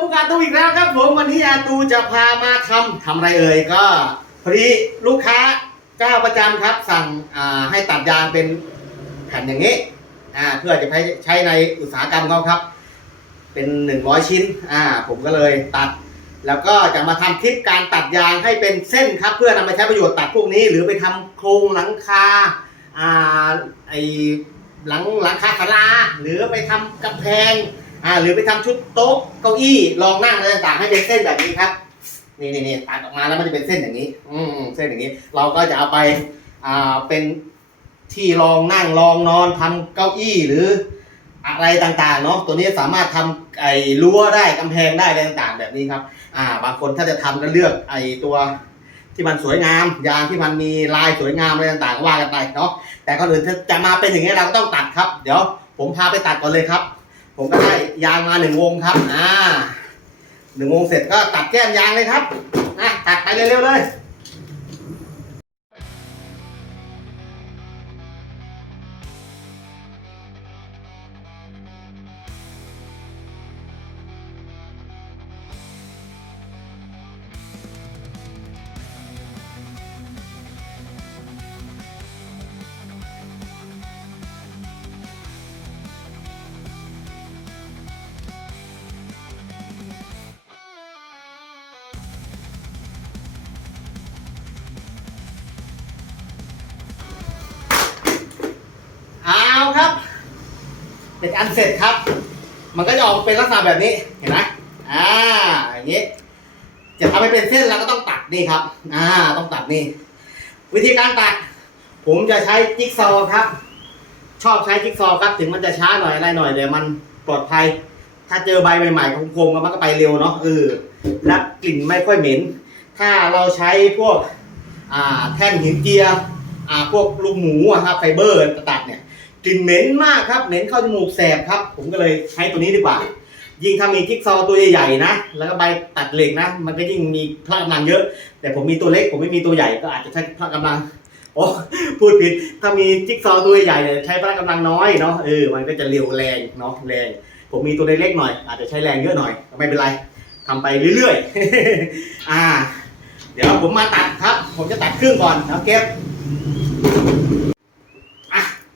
ผู้การตูอีกแล้วครับ ผมวันนี้อาตูจะพามาทำทำอะไรเอ่ยก็พอดีลูกค้าเจ้าประจำครับ สั่งให้ตัดยางเป็นแผ่นอย่างนี้เพื่อจะใช้ใช้ในอุตสาหกรรมเขาครับ เป็นหนึ่งร้อยชิ้นอ่าผมก็เลยตัด แล้วก็จะมาทำคลิปการตัดยางให้เป็นเส้นครับ เพื่อนำไปใช้ประโยชน์ตัดพวกนี้ หรือไปทำโครงหลังคาอ่าไอหลังหลังคาศาลาหรือไปทำกำแพง อ่าหรือไปทำชุดโต๊ะเก้าอี้รองนั่งอะไรต่างๆให้เป็นเส้นแบบนี้ครับนี่นี่นี่ตัดออกมาแล้วมันจะเป็นเส้นอย่างนี้ อืมเส้นอย่างนี้ เราก็จะเอาไปอ่าเป็นที่รองนั่งรองนอนทำเก้าอี้หรืออะไรต่างๆเนาะตัวนี้สามารถทำไอ้รั้วได้กำแพงได้อะไรต่างๆ แบบนี้ครับ อ่า บางคนถ้าจะทำก็เลือกไอ้ตัวที่มันสวยงาม ยางที่มันมีลายสวยงามอะไรต่างๆว่ากันไปเนาะแต่ก่อนอื่นจะมาเป็นอย่างนี้เราก็ต้องตัดครับ เดี๋ยวผมพาไปตัดก่อนเลยครับ ผมก็ได้ยางมาหนึ่งวงครับ อ่าหนึ่งวงเสร็จก็ตัดแก้มยางเลยครับอะตัดไปเร็วๆเลย เป็นอันเสร็จครับ มันก็จะออกเป็นลักษณะแบบนี้เห็นไหมอ่าอย่างนี้จะทำให้เป็นเส้นเราก็ต้องตัดนี่ครับ อ่า ต้องตัดนี่ วิธีการตัด ผมจะใช้จิ๊กซอว์ครับ ชอบใช้จิ๊กซอว์ครับ ถึงมันจะช้าหน่อยอะไรหน่อยแต่มันปลอดภัย ถ้าเจอใบใหม่ๆคมๆมันก็ไปเร็วเนาะเออและกลิ่นไม่ค่อยเหม็น ถ้าเราใช้พวก อ่า แท่นหินเจีย อ่า พวกลูกหมูอะครับไฟเบอร์ตัดเนี่ย กลิ่นเหม็นมากครับ เหม็นเข้าจมูกแสบครับ ผมก็เลยใช้ตัวนี้ดีกว่า ยิ่งถ้ามีจิ๊กซอตัวใหญ่ๆนะ แล้วก็ใบตัดเหล็กนะ มันก็ยิ่งมีพละกำลังเยอะ แต่ผมมีตัวเล็ก ผมไม่มีตัวใหญ่ ก็อาจจะใช้พละกำลัง โอ้ พูดผิด ถ้ามีจิ๊กซอตัวใหญ่เนี่ยใช้พละกำลังน้อยเนาะ เออ มันก็จะเร็วแรงเนาะ แรง ผมมีตัวเล็กๆหน่อย อาจจะใช้แรงเยอะหน่อยก็ไม่เป็นไรทำไปเรื่อยๆ อ่า เดี๋ยวผมมาตัดครับ ผมจะตัดเครึ่องก่อนนะเก็บ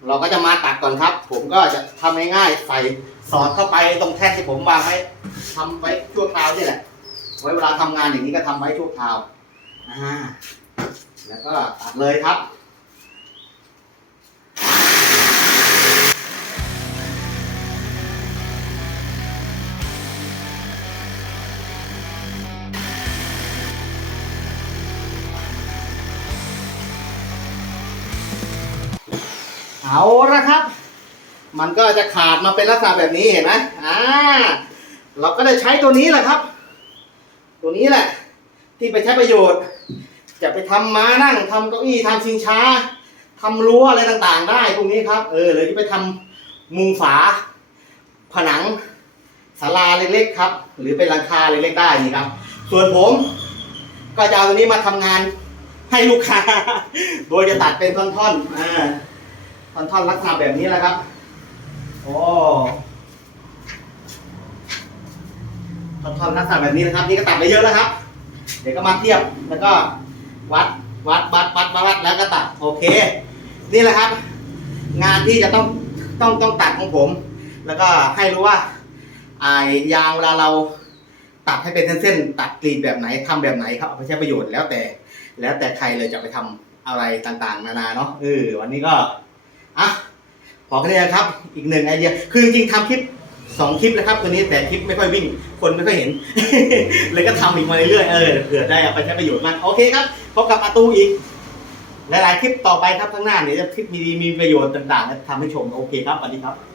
เราก็จะมาตัดก่อนครับ ผมก็จะทำง่ายๆใส่สอดเข้าไปตรงแท่นที่ผมวางไว้ทำไว้ชั่วคราวนี่แหละ ไว้เวลาทำงานอย่างนี้ก็ทำไว้ชั่วคราวอ่าแล้วก็ตัดเลยครับ เอาละครับ มันก็จะขาดมาเป็นลักษณะแบบนี้เห็นไหมอ่า เราก็ได้ใช้ตัวนี้แหละครับ ตัวนี้แหละ ที่ไปใช้ประโยชน์ จะไปทำม้านั่งทำเก้าอี้ทำชิงช้าทำรั้วอะไรต่างๆ ได้พวกนี้ครับ เออหรือจะไปทำมุงฝา ผนังศาลาเล็กๆครับ หรือเป็นหลังคาเล็กๆได้นี่ครับ ส่วนผมก็จะเอาตัวนี้มาทำงานให้ลูกค้า โดยจะตัดเป็นท่อนๆ อ่า ท่อนท่อนลักษณะแบบนี้แหละครับ โอ้ท่อนท่อนลักษณะแบบนี้นะครับ นี่ก็ตัดไปเยอะแล้วครับ เดี๋ยวก็มาเทียบแล้วก็วัดวัดวัดวัดวัดแล้วก็ตัดโอเค นี่แหละครับ งานที่จะต้องต้องต้องตัดของผม แล้วก็ให้รู้ว่าไอ้ยางเวลาเราตัดให้เป็นเส้นๆตัดกรีดแบบไหนทำแบบไหนครับเอาไปใช้ประโยชน์แล้วแต่ แล้วแต่ใครเลยจะไปทำอะไรต่างๆ นานาเนาะเออวันนี้ก็ อะขอแค่นี้นะครับ อีกหนึ่งไอเดีย คือจริงๆทำคลิปสองคลิปแล้วครับตัวนี้แต่คลิปไม่ค่อยวิ่ง คนไม่ค่อยเห็น เลยก็ทำอีกมาเรื่อยๆเออเผื่อได้เอาไปใช้ประโยชน์มากโอเคครับพบกับอาตูอีก หลายๆคลิปต่อไปครับข้างหน้าเนี่ยจะคลิปมีดีมีประโยชน์ต่างๆทำให้ชมโอเคครับสวัสดีครับ